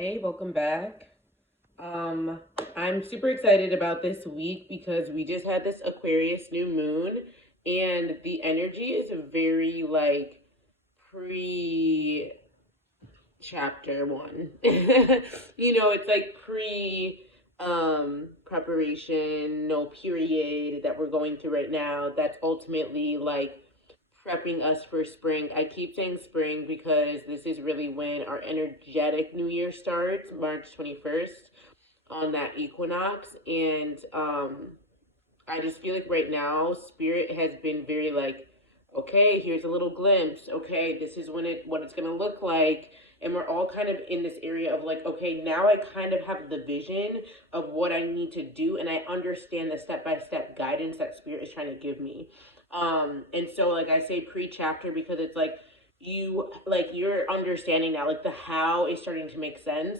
Hey, welcome back. Um, I'm super excited about this week because we just had this Aquarius new moon, and the energy is very like pre chapter one. It's like pre preparation, no period that we're going through right now. That's ultimately like prepping us for spring. I keep saying spring because this is really when our energetic new year starts, March 21st, on that equinox. And I just feel like right now, spirit has been very like, okay, here's a little glimpse. Okay, this is what it's gonna look like. And we're all kind of in this area of like, okay, now I kind of have the vision of what I need to do, and I understand the step-by-step guidance that spirit is trying to give me. And so like I say pre-chapter because it's like you're understanding now, like the how is starting to make sense.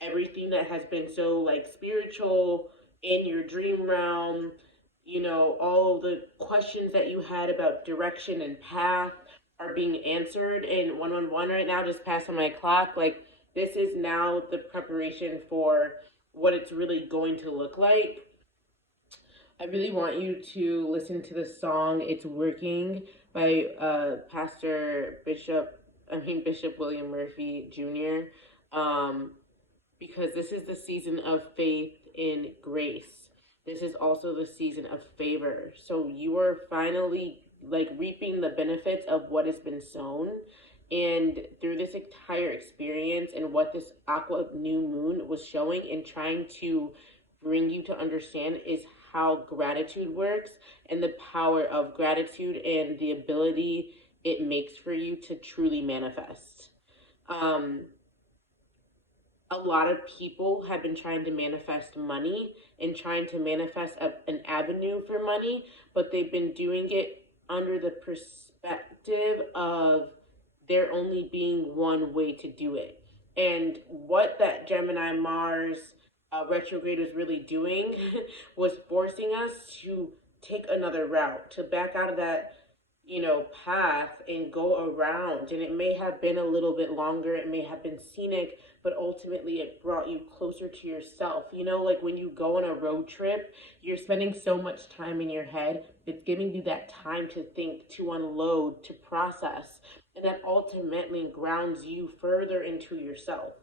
Everything that has been so like spiritual in your dream realm, all of the questions that you had about direction and path are being answered in 111 right now, just passed on my clock. Like, this is now the preparation for what it's really going to look like. I really want you to listen to the song It's Working by Bishop William Murphy Jr. Because this is the season of faith in grace. This is also the season of favor. So you are finally like reaping the benefits of what has been sown. And through this entire experience and what this aqua new moon was showing and trying to bring you to understand is how gratitude works and the power of gratitude and the ability it makes for you to truly manifest. Um, a lot of people have been trying to manifest money and trying to manifest an avenue for money, but they've been doing it under the perspective of there only being one way to do it. And what that Gemini Mars retrograde was really doing was forcing us to take another route, to back out of that path and go around. And it may have been a little bit longer, it may have been scenic, but ultimately it brought you closer to yourself. Like when you go on a road trip, you're spending so much time in your head. It's giving you that time to think, to unload, to process. And that ultimately grounds you further into yourself.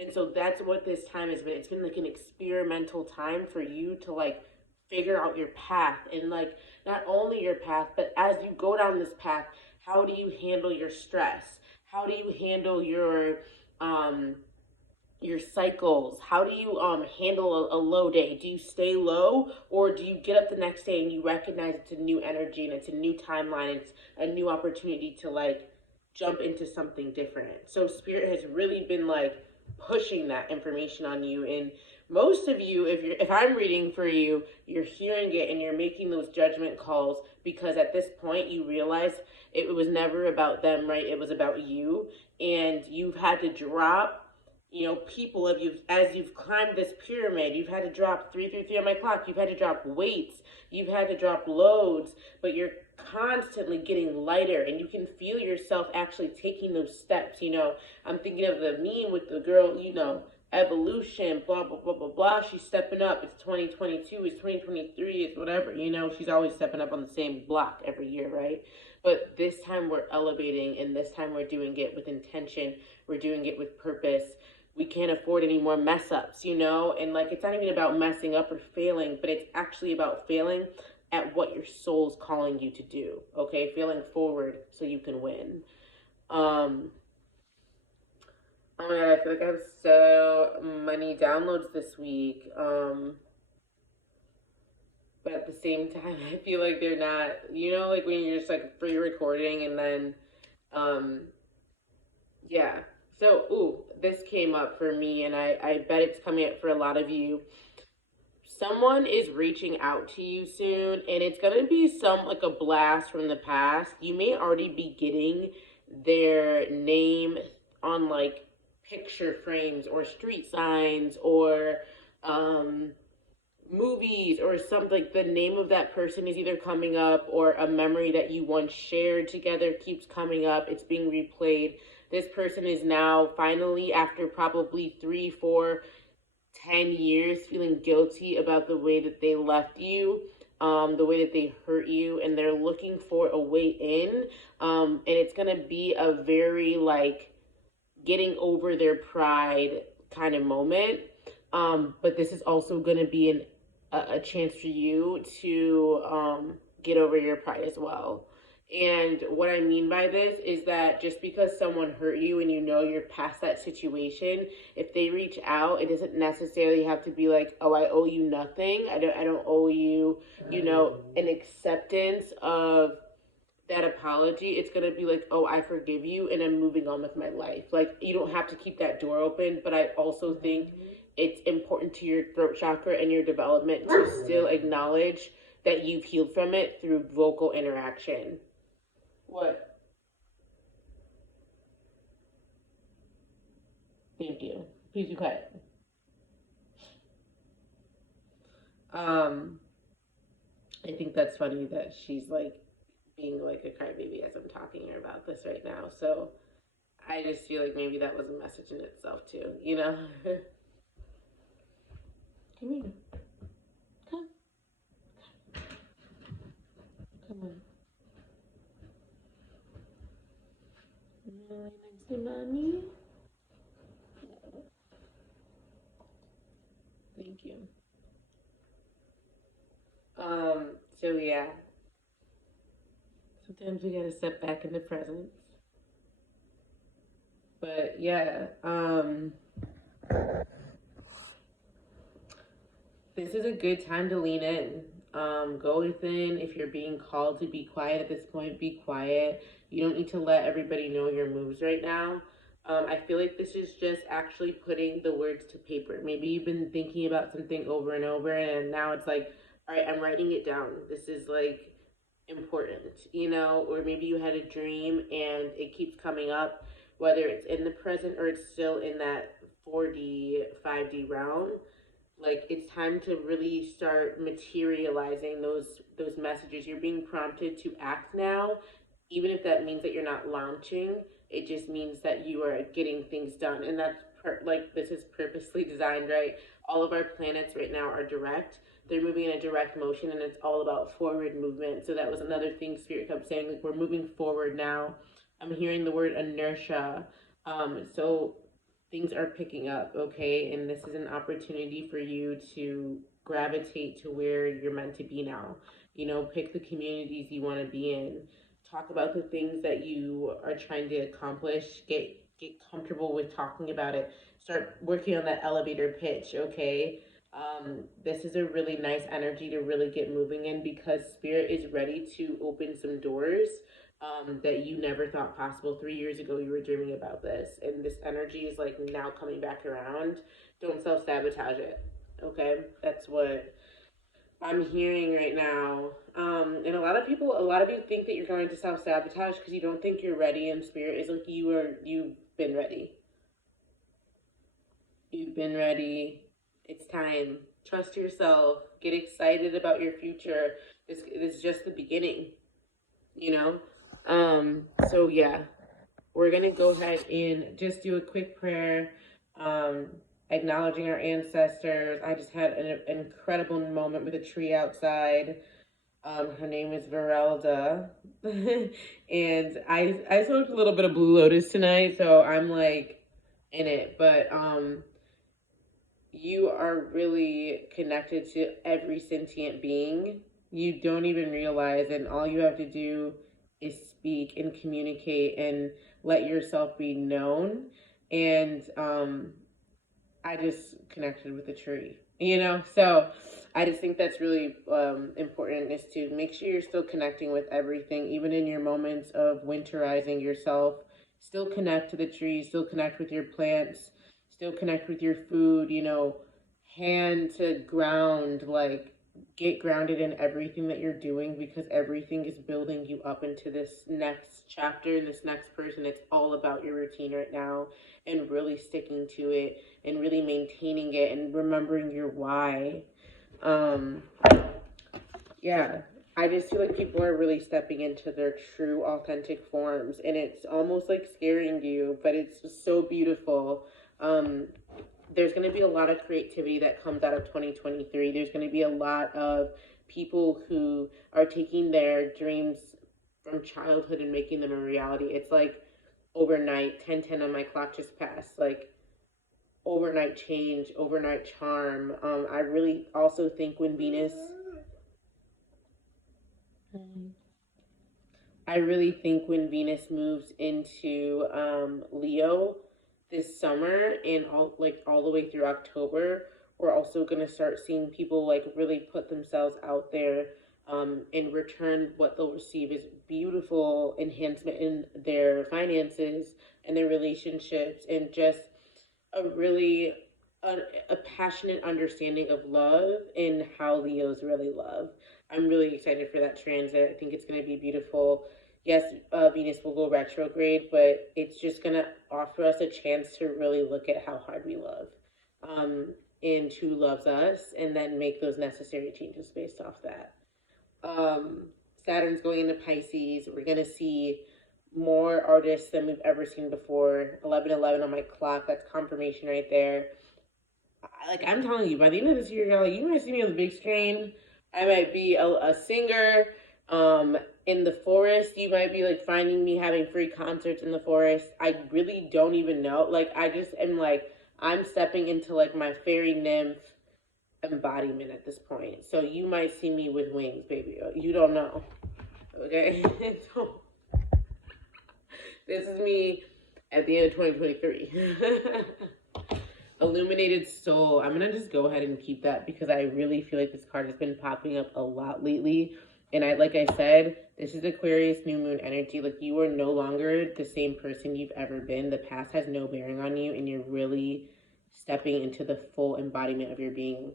And so that's what this time has been. It's been like an experimental time for you to like figure out your path, and like not only your path, but as you go down this path, how do you handle your stress? How do you handle your cycles? How do you handle a low day? Do you stay low, or do you get up the next day and you recognize it's a new energy and it's a new timeline, it's a new opportunity to like jump into something different? So spirit has really been like pushing that information on you. And most of you, if I'm reading for you, you're hearing it and you're making those judgment calls because at this point you realize it was never about them, right? It was about you. And you've had to drop people of you as you've climbed this pyramid. You've had to drop 333 on my clock. You've had to drop weights. You've had to drop loads, but you're constantly getting lighter, and you can feel yourself actually taking those steps. I'm thinking of the meme with the girl, evolution, blah, blah, blah, blah, blah. She's stepping up. It's 2022, it's 2023, it's whatever. She's always stepping up on the same block every year, right? But this time we're elevating, and this time we're doing it with intention. We're doing it with purpose. We can't afford any more mess ups, and like it's not even about messing up or failing, but it's actually about failing at what your soul's calling you to do. Okay, failing forward so you can win. Oh my god, I feel like I have so many downloads this week. But at the same time, I feel like they're not, like when you're just like free recording and then, yeah. So, this came up for me, and I bet it's coming up for a lot of you. Someone is reaching out to you soon, and it's going to be like a blast from the past. You may already be getting their name on like picture frames or street signs or movies or something. Like the name of that person is either coming up, or a memory that you once shared together keeps coming up. It's being replayed. This person is now finally, after probably 3, 4, 10 years, feeling guilty about the way that they left you, the way that they hurt you, and they're looking for a way in. And it's going to be a very like getting over their pride kind of moment. But this is also going to be a chance for you to get over your pride as well. And what I mean by this is that just because someone hurt you and you know you're past that situation, if they reach out, it doesn't necessarily have to be like, oh, I owe you nothing. I don't owe you, an acceptance of that apology. It's going to be like, oh, I forgive you and I'm moving on with my life. Like, you don't have to keep that door open, but I also think it's important to your throat chakra and your development to still acknowledge that you've healed from it through vocal interaction. What? Thank you. Please be quiet. I think that's funny that she's like being like a crybaby as I'm talking to her about this right now. So I just feel like maybe that was a message in itself too, Come here. Come. Come on. Right next to mommy. Thank you. So yeah. Sometimes we gotta step back in the presence. But yeah, this is a good time to lean in. Go within. If you're being called to be quiet at this point, be quiet. You don't need to let everybody know your moves right now. I feel like this is just actually putting the words to paper. Maybe you've been thinking about something over and over, and now it's like, all right, I'm writing it down. This is like important, or maybe you had a dream and it keeps coming up, whether it's in the present or it's still in that 4D, 5D realm. Like, it's time to really start materializing those messages. You're being prompted to act now, even if that means that you're not launching. It just means that you are getting things done, and that's this is purposely designed, right? All of our planets right now are direct. They're moving in a direct motion, and it's all about forward movement. So that was another thing Spirit kept saying, like, we're moving forward now. I'm hearing the word inertia. So things are picking up, okay? And this is an opportunity for you to gravitate to where you're meant to be now. Pick the communities you want to be in. Talk about the things that you are trying to accomplish. Get comfortable with talking about it. Start working on that elevator pitch, okay? This is a really nice energy to really get moving in, because Spirit is ready to open some doors that you never thought possible. 3 years ago, you were dreaming about this, and this energy is like now coming back around. Don't self-sabotage it, okay? That's what I'm hearing right now. And a lot of you think that you're going to self-sabotage because you don't think you're ready, and Spirit is like, you've been ready. You've been ready. It's time. Trust yourself. Get excited about your future. This is just the beginning, So yeah, we're going to go ahead and just do a quick prayer, acknowledging our ancestors. I just had an incredible moment with a tree outside. Her name is Verelda. And I smoked a little bit of Blue Lotus tonight, so I'm like in it. But you are really connected to every sentient being. You don't even realize, and all you have to do is speak and communicate and let yourself be known. And I just connected with the tree, So I just think that's really important, is to make sure you're still connecting with everything, even in your moments of winterizing yourself. Still connect to the trees, still connect with your plants, still connect with your food, hand to ground, like get grounded in everything that you're doing, because everything is building you up into this next chapter, this next person. It's all about your routine right now, and really sticking to it and really maintaining it and remembering your why. Yeah. I just feel like people are really stepping into their true, authentic forms, and it's almost like scaring you, but it's so beautiful. Um, there's going to be a lot of creativity that comes out of 2023. There's going to be a lot of people who are taking their dreams from childhood and making them a reality. It's like overnight, 10:10 on my clock just passed. Like overnight change, overnight charm. I really also think when Venus I really think when Venus moves into Leo this summer and all the way through October, we're also gonna start seeing people like really put themselves out there. In return, what they'll receive is beautiful enhancement in their finances and their relationships, and just a really a, a passionate understanding of love and how Leos really love. I'm really excited for that transit. I think it's going to be beautiful. Yes, Venus will go retrograde, but it's just going to offer us a chance to really look at how hard we love, and who loves us, and then make those necessary changes based off that. Um, Saturn's going into Pisces. We're going to see more artists than we've ever seen before. 11:11 on my clock. That's confirmation right there. Like I'm telling you, by the end of this year, y'all, you might see me on the big screen. I might be a singer. In the forest, you might be like finding me having free concerts in the forest. I really don't even know. Like I just am like I'm stepping into like my fairy nymph embodiment at this point. So you might see me with wings, baby. You don't know. Okay? So, this is me at the end of 2023. Illuminated Soul. I'm going to just go ahead and keep that because I really feel like this card has been popping up a lot lately. And like I said, this is Aquarius new moon energy. Like you are no longer the same person you've ever been. The past has no bearing on you, and you're really stepping into the full embodiment of your being.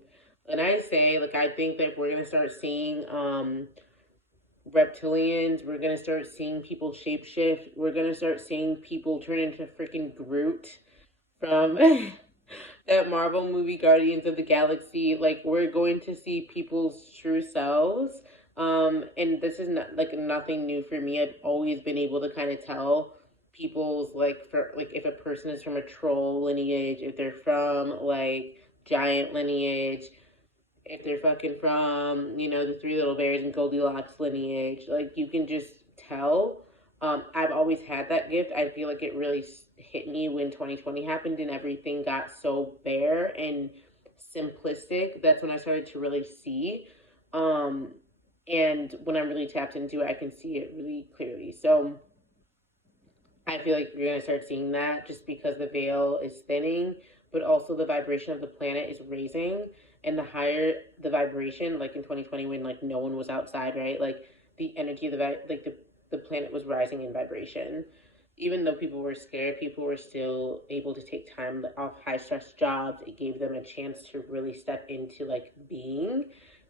And I say, like, I think that we're going to start seeing reptilians. We're going to start seeing people shapeshift. We're going to start seeing people turn into freaking Groot from that Marvel movie, Guardians of the Galaxy. Like, we're going to see people's true selves. And this is not like nothing new for me. I've always been able to kind of tell people's like if a person is from a troll lineage, if they're from like giant lineage, if they're fucking from, the Three Little Bears and Goldilocks lineage. Like, you can just tell. I've always had that gift. I feel like it really hit me when 2020 happened and everything got so bare and simplistic. That's when I started to really see. And when I'm really tapped into it, I can see it really clearly. So I feel like you're going to start seeing that just because the veil is thinning, but also the vibration of the planet is raising. And the higher the vibration, like in 2020 when like no one was outside, right? Like the energy of the planet was rising in vibration. Even though people were scared, people were still able to take time off high stress jobs. It gave them a chance to really step into like being.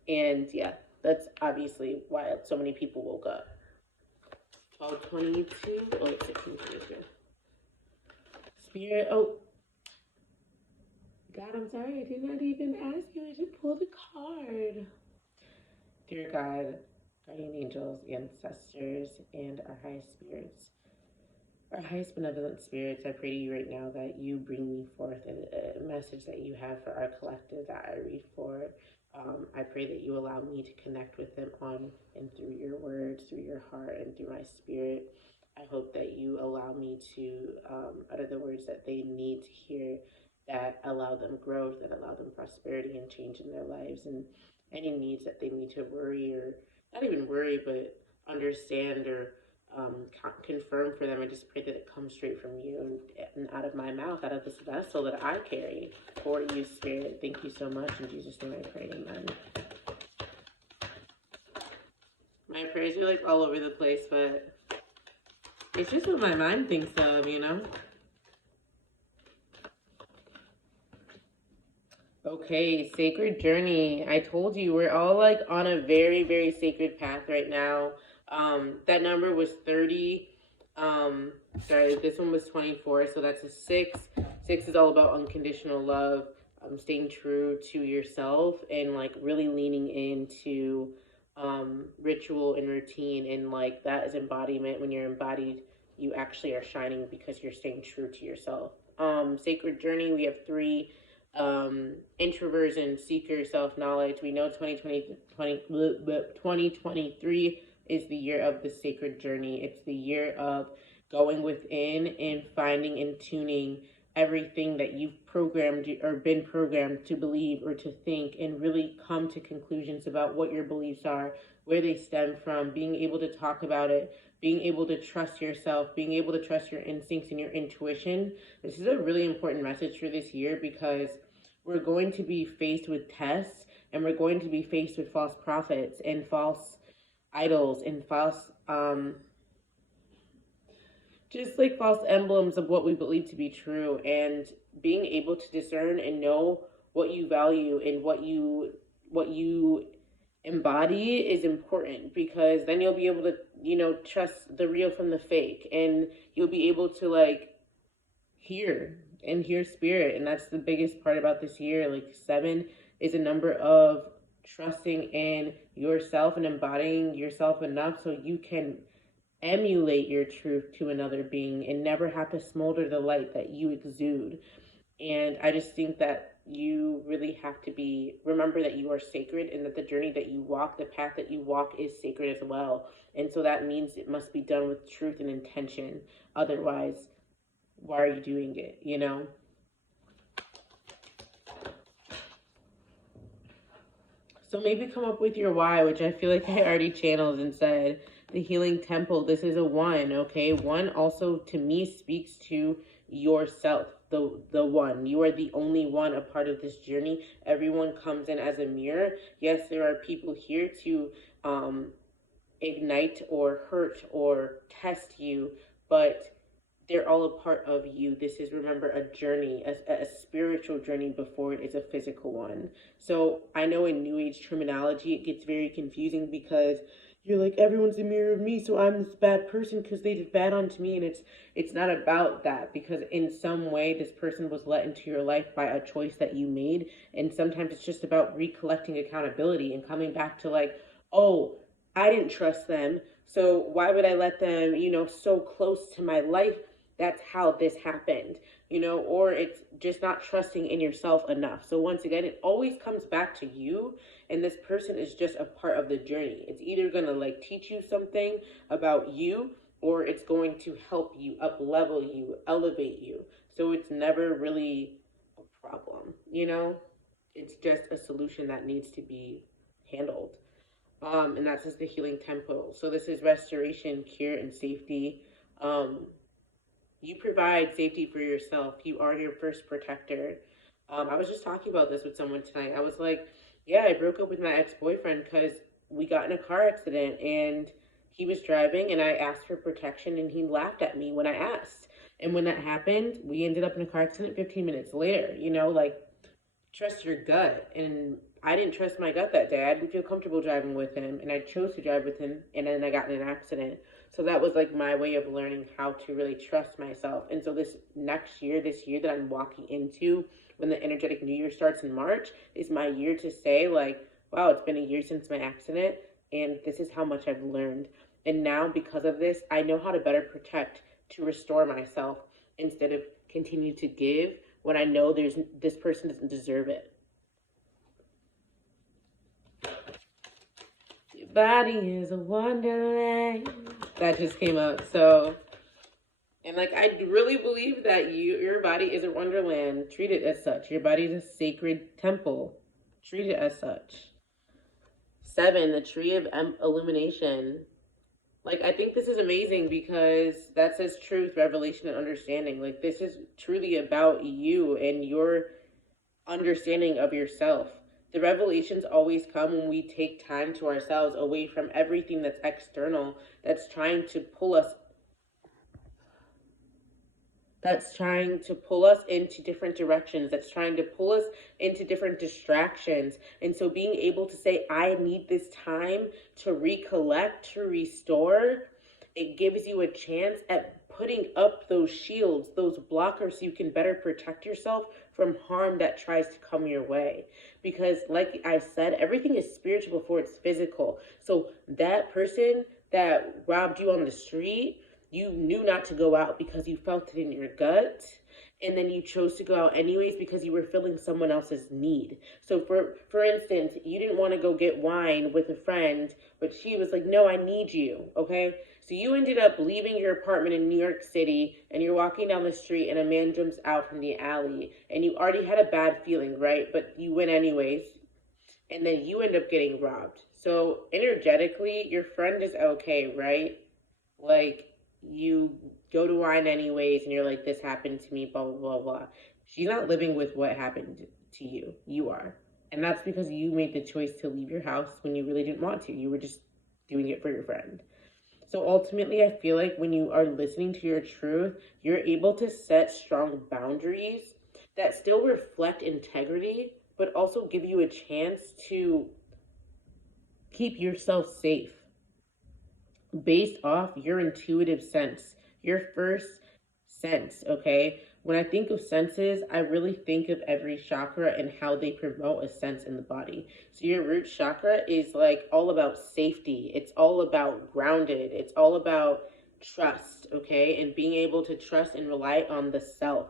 And yeah, that's obviously why so many people woke up. 12:22. Oh, it's 16:22. Spirit. Oh, God, I'm sorry. I did not even ask you. I just pulled a card. Dear God, guardian angels, ancestors, and our highest spirits, our highest benevolent spirits, I pray to you right now that you bring me forth a message that you have for our collective that I read for. I pray that you allow me to connect with them on and through your words, through your heart, and through my spirit. I hope that you allow me to utter the words that they need to hear, that allow them growth, that allow them prosperity and change in their lives, and any needs that they need to worry, or not even worry, but understand or confirm for them. I just pray that it comes straight from you and out of my mouth, out of this vessel that I carry for you, Spirit. Thank you so much. In Jesus' name I pray, amen. My prayers are like all over the place, but it's just what my mind thinks of, Okay, sacred journey. I told you we're all like on a very, very sacred path right now. That number was 30. Sorry, this one was 24, so that's a 6. 6 is all about unconditional love, staying true to yourself, and like really leaning into ritual and routine, and like that is embodiment. When you're embodied, you actually are shining because you're staying true to yourself. Sacred journey, we have three: introversion, seeker, self-knowledge. We know 2023 is the year of the sacred journey. It's the year of going within and finding and tuning everything that you've programmed or been programmed to believe or to think, and really come to conclusions about what your beliefs are, where they stem from, being able to talk about it, being able to trust yourself, being able to trust your instincts and your intuition. This is a really important message for this year, because we're going to be faced with tests, and we're going to be faced with false prophets and false idols and false just like false emblems of what we believe to be true. And being able to discern and know what you value and what you embody is important, because then you'll be able to, trust the real from the fake, and you'll be able to like hear spirit. And that's the biggest part about this year. Like 7 is a number of trusting in yourself and embodying yourself enough so you can emulate your truth to another being and never have to smolder the light that you exude. And I just think that you really have to remember that you are sacred, and that the journey that you walk, the path that you walk, is sacred as well. And so that means it must be done with truth and intention. Otherwise, why are you doing it, So maybe come up with your why, which I feel like I already channeled and said. The healing temple, this is a 1, okay? 1 also to me speaks to yourself, the one. You are the only one a part of this journey. Everyone comes in as a mirror. Yes, there are people here to ignite or hurt or test you, but they're all a part of you. This is, remember, a journey, a spiritual journey before it is a physical one. So I know in New Age terminology, it gets very confusing, because you're like, everyone's a mirror of me, so I'm this bad person because they did bad onto me. And it's not about that, because in some way this person was let into your life by a choice that you made. And sometimes it's just about recollecting accountability and coming back to like, oh, I didn't trust them, so why would I let them, so close to my life? That's how this happened, or it's just not trusting in yourself enough. So once again, it always comes back to you, and this person is just a part of the journey. It's either going to like teach you something about you, or it's going to help you, up level you, elevate you. So it's never really a problem, it's just a solution that needs to be handled. And that's just the healing temple. So this is restoration, cure, and safety. You provide safety for yourself. You are your first protector. I was just talking about this with someone tonight. I was like, yeah, I broke up with my ex-boyfriend because we got in a car accident, and he was driving, and I asked for protection, and he laughed at me when I asked. And when that happened, we ended up in a car accident 15 minutes later. Like, trust your gut. And I didn't trust my gut that day. I didn't feel comfortable driving with him, and I chose to drive with him, and then I got in an accident. So that was like my way of learning how to really trust myself. And so this year that I'm walking into, when the energetic new year starts in March, is my year to say like, wow, it's been a year since my accident, and this is how much I've learned. And now, because of this, I know how to better protect, to restore myself, instead of continue to give when I know this person doesn't deserve it. Your body is a wonderland. That just came out. So, and like, I really believe that your body is a wonderland. Treat it as such. Your body is a sacred temple. Treat it as such. 7, the tree of illumination. Like, I think this is amazing, because that says truth, revelation, and understanding. Like, this is truly about you and your understanding of yourself. The revelations always come when we take time to ourselves, away from everything that's external, that's trying to pull us into different directions, that's trying to pull us into different distractions. And so being able to say, I need this time to recollect, to restore, it gives you a chance at putting up those shields, those blockers, so you can better protect yourself from harm that tries to come your way. Because, like I said, everything is spiritual before it's physical. So, that person that robbed you on the street, you knew not to go out because you felt it in your gut, and then you chose to go out anyways because you were filling someone else's need. So for instance, you didn't want to go get wine with a friend, but she was like, "No, I need you." Okay? So you ended up leaving your apartment in New York City, and you're walking down the street and a man jumps out from the alley, and you already had a bad feeling, right? But you went anyways, and then you end up getting robbed. So energetically, your friend is okay, right? Like, you go to wine anyways, and you're like, "This happened to me, blah blah blah blah." She's not living with what happened to you. You are. And that's because you made the choice to leave your house when you really didn't want to. You were just doing it for your friend. So ultimately, I feel like when you are listening to your truth, you're able to set strong boundaries that still reflect integrity, but also give you a chance to keep yourself safe based off your intuitive sense, your first sense, okay? When I think of senses, I really think of every chakra and how they promote a sense in the body. So your root chakra is like all about safety. It's all about grounded. It's all about trust, okay? And being able to trust and rely on the self.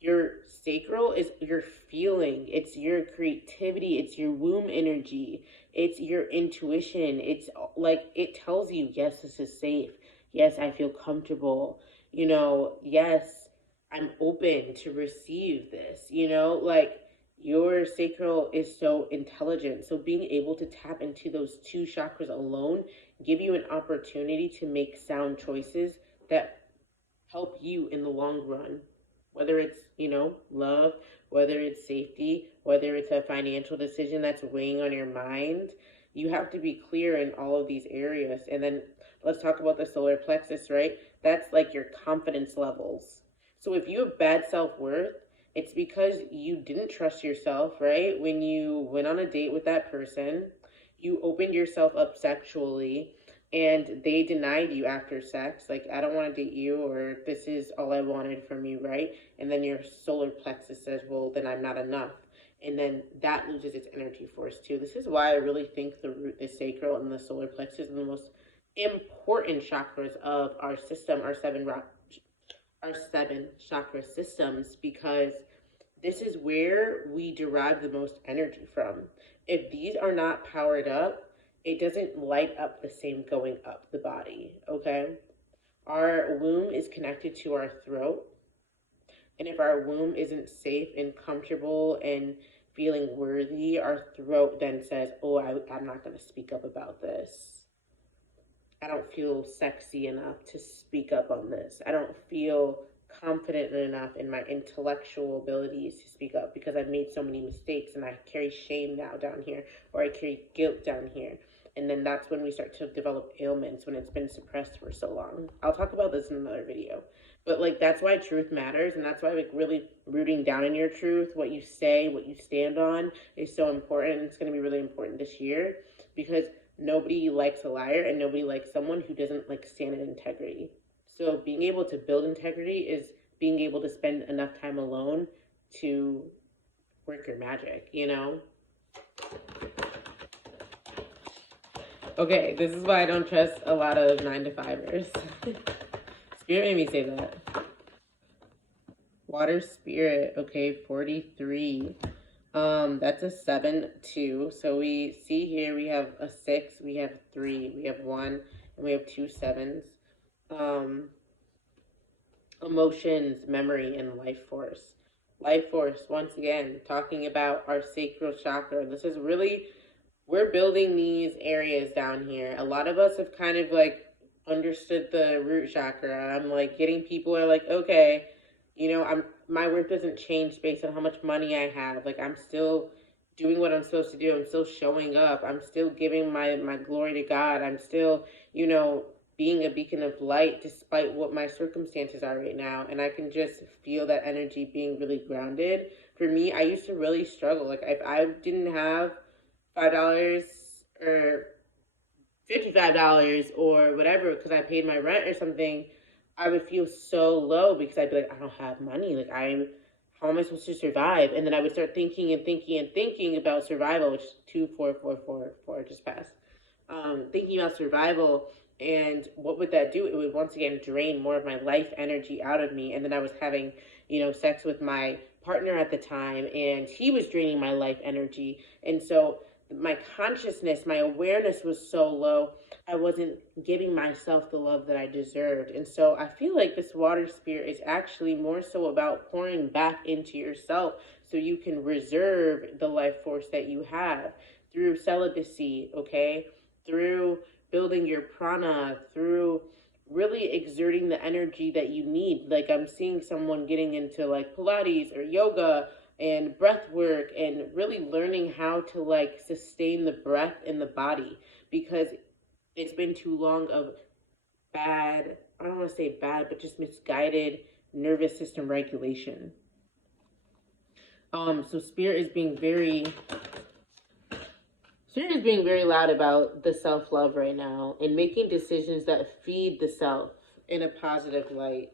Your sacral is your feeling, it's your creativity, it's your womb energy, it's your intuition. It's like it tells you, yes, this is safe. Yes, I feel comfortable. Yes, I'm open to receive this. Like your sacral is so intelligent. So being able to tap into those two chakras alone give you an opportunity to make sound choices that help you in the long run, whether it's, love, whether it's safety, whether it's a financial decision that's weighing on your mind. You have to be clear in all of these areas. And then let's talk about the solar plexus, right? That's like your confidence levels. So if you have bad self-worth, it's because you didn't trust yourself, right? When you went on a date with that person, you opened yourself up sexually, and they denied you after sex, like, "I don't want to date you," or "This is all I wanted from you," right? And then your solar plexus says, "Well, then I'm not enough." And then that loses its energy force too. This is why I really think the root, the sacral, and the solar plexus are the most important chakras of our system, our seven chakra systems, because this is where we derive the most energy from. If these are not powered up, it doesn't light up the same going up the body, okay? Our womb is connected to our throat. And if our womb isn't safe and comfortable and feeling worthy, our throat then says, "Oh, I'm not going to speak up about this. I don't feel sexy enough to speak up on this. I don't feel confident enough in my intellectual abilities to speak up because I've made so many mistakes, and I carry shame now down here, or I carry guilt down here." And then that's when we start to develop ailments, when it's been suppressed for so long. I'll talk about this in another video. But like, that's why truth matters, and that's why like really rooting down in your truth, what you say, what you stand on, is so important. It's going to be really important this year, because nobody likes a liar, and nobody likes someone who doesn't like stand in integrity. So being able to build integrity is being able to spend enough time alone to work your magic, Okay, this is why I don't trust a lot of 9-to-5ers. Spirit made me say that. Water spirit, okay, 43. That's a 7-2. So we see here we have a 6, we have 3, we have 1, and we have 2 7s. Emotions, memory, and life force. Life force, once again, talking about our sacral chakra. This is really, we're building these areas down here. A lot of us have kind of like understood the root chakra. I'm like getting people are like, okay, my worth doesn't change based on how much money I have. Like, I'm still doing what I'm supposed to do. I'm still showing up. I'm still giving my glory to God. I'm still, being a beacon of light despite what my circumstances are right now. And I can just feel that energy being really grounded. For me, I used to really struggle. Like, if I didn't have $5 or $55 or whatever because I paid my rent or something, I would feel so low because I'd be like, I don't have money. Like, I how am I supposed to survive? And then I would start thinking and thinking and thinking about survival, which 24444 just passed. Thinking about survival, and what would that do? It would once again drain more of my life energy out of me. And then I was having, sex with my partner at the time, and he was draining my life energy. And so my consciousness, my awareness was so low, I wasn't giving myself the love that I deserved. And so I feel like this water spirit is actually more so about pouring back into yourself so you can reserve the life force that you have through celibacy, okay? Through building your prana, through really exerting the energy that you need. Like I'm seeing someone getting into like Pilates or yoga and breath work and really learning how to like sustain the breath in the body, because it's been too long of bad, I don't want to say bad, but just misguided nervous system regulation. So Spirit is being very loud about the self-love right now and making decisions that feed the self in a positive light.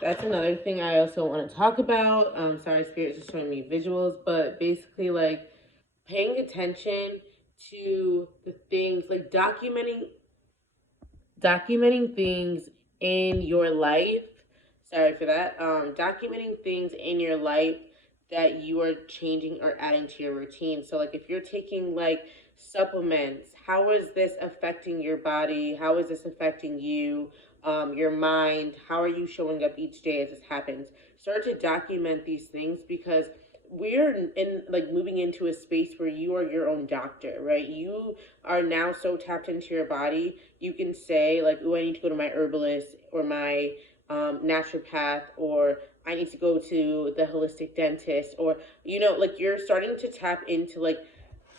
That's another thing I also want to talk about. Sorry, Spirit's just showing me visuals, but basically like paying attention to the things, like documenting things in your life. Sorry for that. Documenting things in your life that you are changing or adding to your routine. So like if you're taking like supplements, how is this affecting your body? How is this affecting you? Your mind? How are you showing up each day as this happens? Start to document these things, because we're in like moving into a space where you are your own doctor, right? You are now so tapped into your body. You can say like, oh, I need to go to my herbalist or my naturopath, or I need to go to the holistic dentist, or like you're starting to tap into like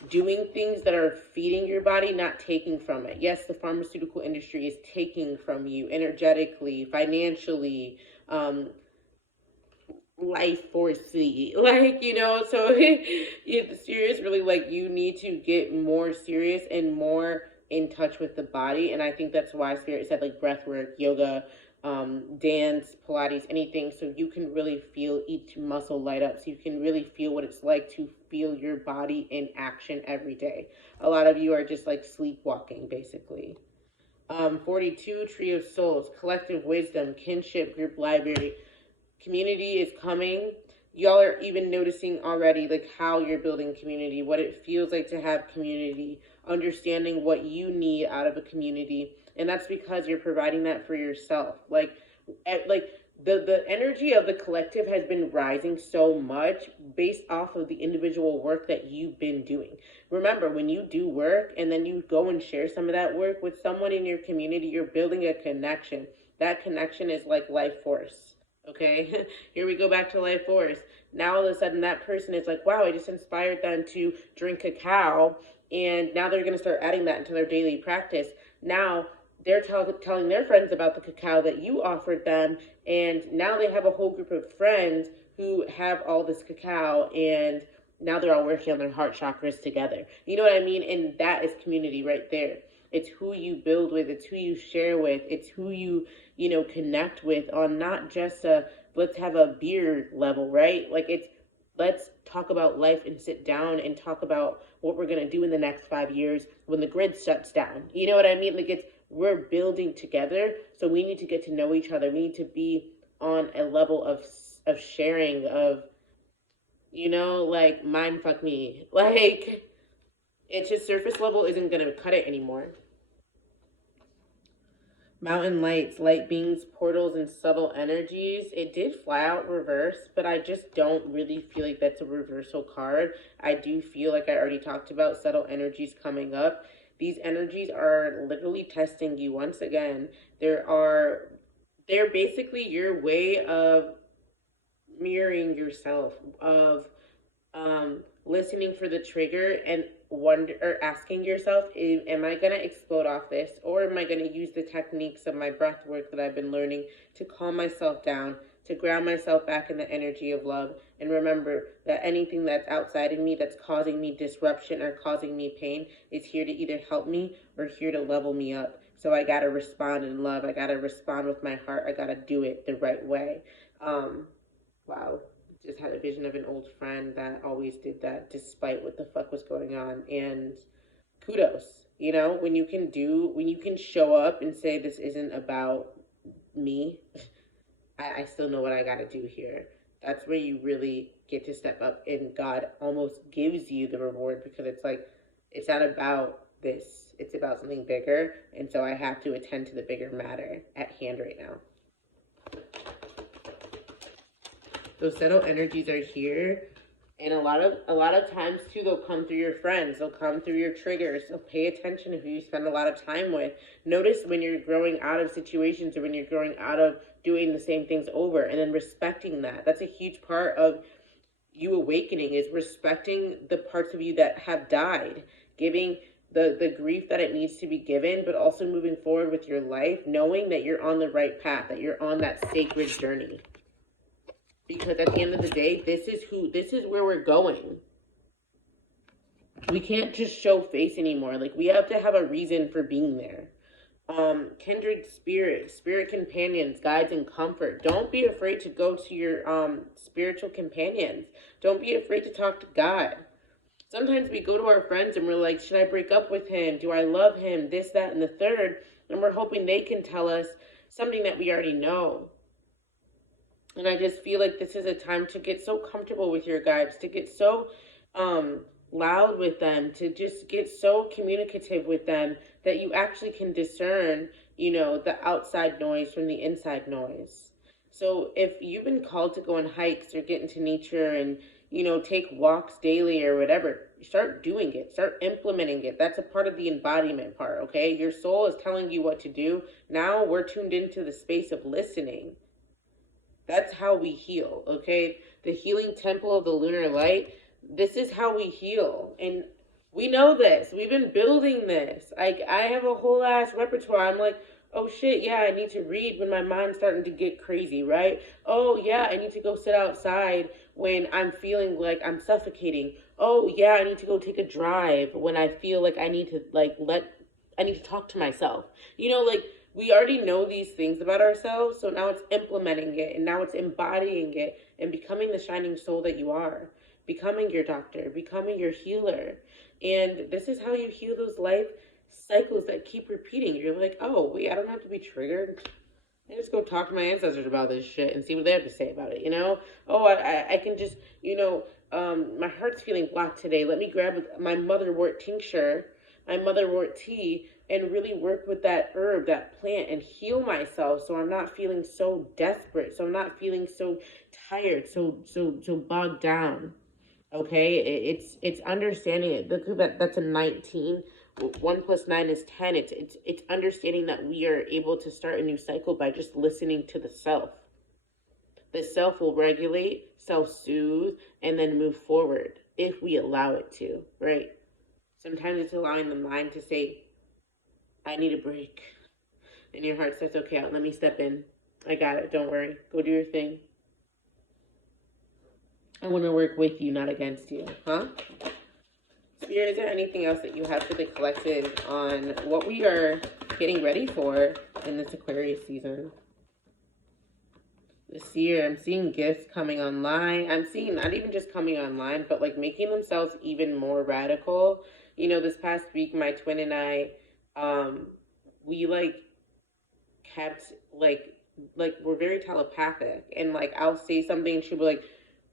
doing things that are feeding your body, not taking from it. Yes, the pharmaceutical industry is taking from you energetically, financially, life forcey, like, so it's serious, really, like, you need to get more serious and more in touch with the body. And I think that's why Spirit said like breath work, yoga, dance, Pilates, anything, so you can really feel each muscle light up, so you can really feel what it's like to feel your body in action every day. A lot of you are just like sleepwalking, basically. 42, Tree of Souls, collective wisdom, kinship, group library. Community is coming. Y'all are even noticing already like how you're building community, what it feels like to have community, understanding what you need out of a community. And that's because you're providing that for yourself. Like the energy of the collective has been rising so much based off of the individual work that you've been doing. Remember, when you do work and then you go and share some of that work with someone in your community, you're building a connection. That connection is like life force. Okay, here we go back to life force. Now all of a sudden that person is like, wow, I just inspired them to drink cacao, and now they're going to start adding that into their daily practice. Now they're telling their friends about the cacao that you offered them, and now they have a whole group of friends who have all this cacao, and now they're all working on their heart chakras together. You know what I mean? And that is community right there. It's who you build with, it's who you share with, it's who you connect with on not just a let's have a beer level, right? Like it's let's talk about life and sit down and talk about what we're going to do in the next 5 years when the grid shuts down. You know what I mean? Like we're building together, so we need to get to know each other. We need to be on a level of sharing, of like mind fuck me. Like it's just surface level isn't going to cut it anymore. Mountain lights, light beings, portals, and subtle energies. It did fly out reverse, but I just don't really feel like that's a reversal card. I do feel like I already talked about subtle energies coming up. These energies are literally testing you once again. They're basically your way of mirroring yourself, of listening for the trigger and wonder or asking yourself, am I going to explode off this, or am I going to use the techniques of my breath work that I've been learning to calm myself down, to ground myself back in the energy of love, and remember that anything that's outside of me that's causing me disruption or causing me pain is here to either help me or here to level me up. So I gotta respond in love. I gotta respond with my heart. I gotta do it the right way. Wow. Just had a vision of an old friend that always did that despite what the fuck was going on. And kudos, when you can show up and say, this isn't about me. I still know what I gotta do here. That's where you really get to step up, and God almost gives you the reward, because it's like, it's not about this, it's about something bigger. And so I have to attend to the bigger matter at hand right now. Those subtle energies are here, and a lot of times too, they'll come through your friends, they'll come through your triggers. So pay attention to who you spend a lot of time with. Notice when you're growing out of situations, or when you're growing out of doing the same things over, and then respecting that. That's a huge part of you awakening, is respecting the parts of you that have died, giving the grief that it needs to be given, but also moving forward with your life, knowing that you're on the right path, that you're on that sacred journey. Because at the end of the day, this is where we're going. We can't just show face anymore. Like, we have to have a reason for being there. Kindred spirit companions, guides, and comfort. Don't be afraid to go to your spiritual companions. Don't be afraid to talk to God. Sometimes we go to our friends and we're like, should I break up with him? Do I love him? This, that, and the third. And we're hoping they can tell us something that we already know. And I just feel like this is a time to get so comfortable with your guides, to get so loud with them, to just get so communicative with them, that you actually can discern, the outside noise from the inside noise. So if you've been called to go on hikes or get into nature and, take walks daily or whatever, start doing it, start implementing it. That's a part of the embodiment part, okay? Your soul is telling you what to do. Now we're tuned into the space of listening. That's how we heal, okay? The healing temple of the lunar light, this is how we heal. And we know this. We've been building this. Like, I have a whole ass repertoire. I'm like, oh shit, yeah, I need to read when my mind's starting to get crazy, right? Oh yeah, I need to go sit outside when I'm feeling like I'm suffocating. Oh yeah, I need to go take a drive when I feel like I need to I need to talk to myself. We already know these things about ourselves, so now it's implementing it, and now it's embodying it, and becoming the shining soul that you are. Becoming your doctor, becoming your healer. And this is how you heal those life cycles that keep repeating. You're like, oh, wait, I don't have to be triggered. I just go talk to my ancestors about this shit and see what they have to say about it, Oh, I can just, my heart's feeling blocked today. Let me grab my motherwort tincture, my motherwort tea, and really work with that herb, that plant, and heal myself, so I'm not feeling so desperate, so I'm not feeling so tired, so bogged down. Okay, it's understanding it. That's a 19. 1 plus 9 is 10. It's understanding that we are able to start a new cycle by just listening to the self. The self will regulate, self-soothe, and then move forward if we allow it to, right? Sometimes it's allowing the mind to say, I need a break. And your heart says, okay, let me step in. I got it. Don't worry. Go do your thing. I want to work with you, not against you. Huh? Spirit, is there anything else that you have for the collective on what we are getting ready for in this Aquarius season? This year, I'm seeing gifts coming online. I'm seeing not even just coming online, but like making themselves even more radical. This past week, my twin and I, we kept we're very telepathic, and I'll say something and she'll be like,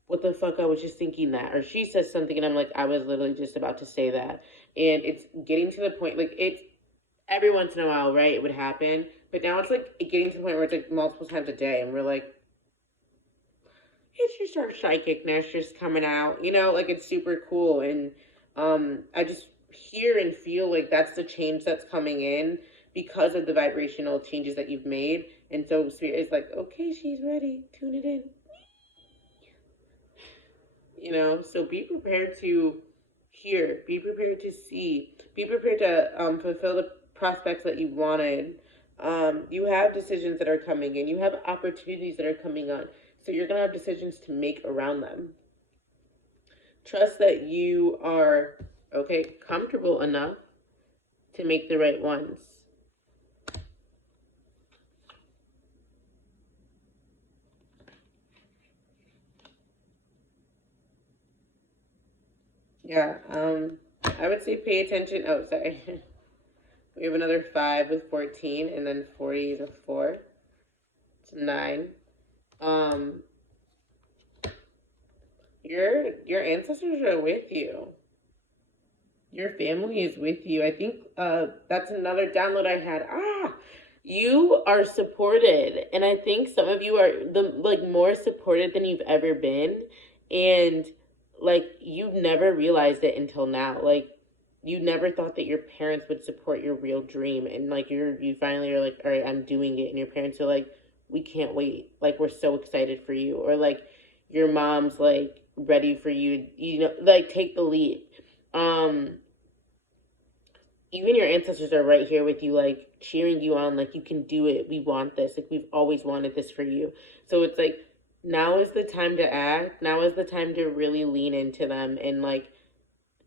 what the fuck, I was just thinking that. Or she says something and I'm like, I was literally just about to say that. And it's getting to the point, it's every once in a while, right, it would happen, but now it's getting to the point where it's multiple times a day, and we're like, it's just our psychicness just coming out, it's super cool. And I just hear and feel like that's the change that's coming in because of the vibrational changes that you've made. And so Spirit is like, okay, she's ready, tune it in. So be prepared to hear, be prepared to see, be prepared to fulfill the prospects that you wanted. You have decisions that are coming in, you have opportunities that are coming on, so you're going to have decisions to make around them. Trust that you are, comfortable enough to make the right ones. Yeah, I would say pay attention. Oh, sorry. We have another 5 with 14, and then 40 is a 4. It's 9. Um, your ancestors are with you. Your family is with you. I think that's another download I had. You are supported, and I think some of you are the like more supported than you've ever been, and like you've never realized it until now. Like you never thought that your parents would support your real dream, and like you finally are like, all right, I'm doing it, and your parents are like, we can't wait. Like we're so excited for you, or like your mom's like ready for you. You know, like take the leap. Um, Even your ancestors are right here with you, like cheering you on, like you can do it. We want this. Like we've always wanted this for you. So it's like now is the time to act. Now is the time to really lean into them and like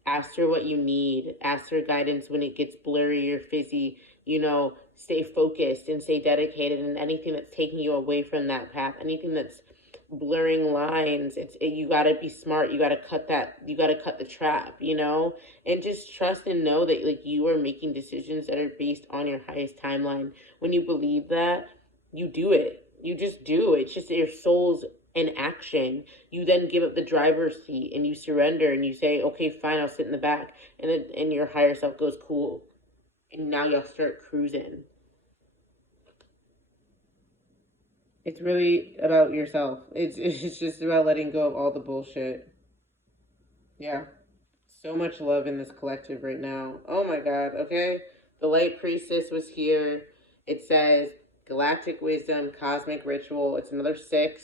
ask her what you need. Ask her guidance when it gets blurry or fizzy. You know, stay focused and stay dedicated. And anything that's taking you away from that path, anything that's blurring lines, you got to be smart. You got to cut that. You got to cut the trap. You know, and just trust and know that like you are making decisions that are based on your highest timeline. When you believe that, you do it. You just do. It's just your soul's in action. You then give up the driver's seat and you surrender and you say, okay, fine, I'll sit in the back. And your higher self goes, cool. And now you'll start cruising. It's really about yourself. It's just about letting go of all the bullshit. Yeah. So much love in this collective right now. Oh my god, okay? The Light Priestess was here. It says Galactic Wisdom, Cosmic Ritual. It's another 6.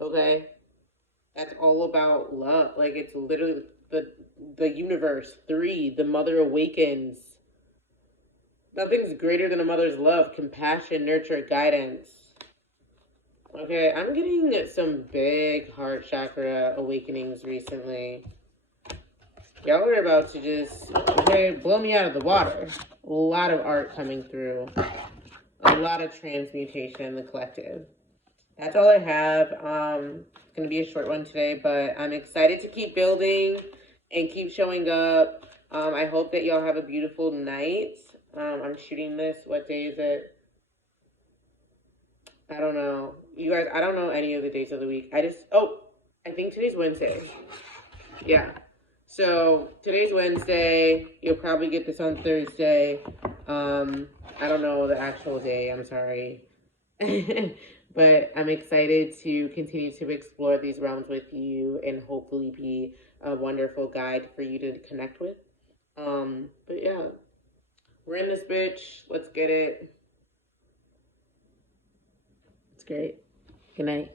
Okay? That's all about love. Like it's literally the universe. 3, the mother awakens. Nothing's greater than a mother's love, compassion, nurture, guidance. Okay, I'm getting some big heart chakra awakenings recently. Y'all are about to just, okay, blow me out of the water. A lot of art coming through. A lot of transmutation in the collective. That's all I have. It's going to be a short one today, but I'm excited to keep building and keep showing up. I hope that y'all have a beautiful night. I'm shooting this. What day is it? I don't know. You guys, I don't know any of the days of the week. I think today's Wednesday. Yeah. So today's Wednesday. You'll probably get this on Thursday. I don't know the actual day. I'm sorry. But I'm excited to continue to explore these realms with you and hopefully be a wonderful guide for you to connect with. But yeah, we're in this bitch. Let's get it. It's great. Good night.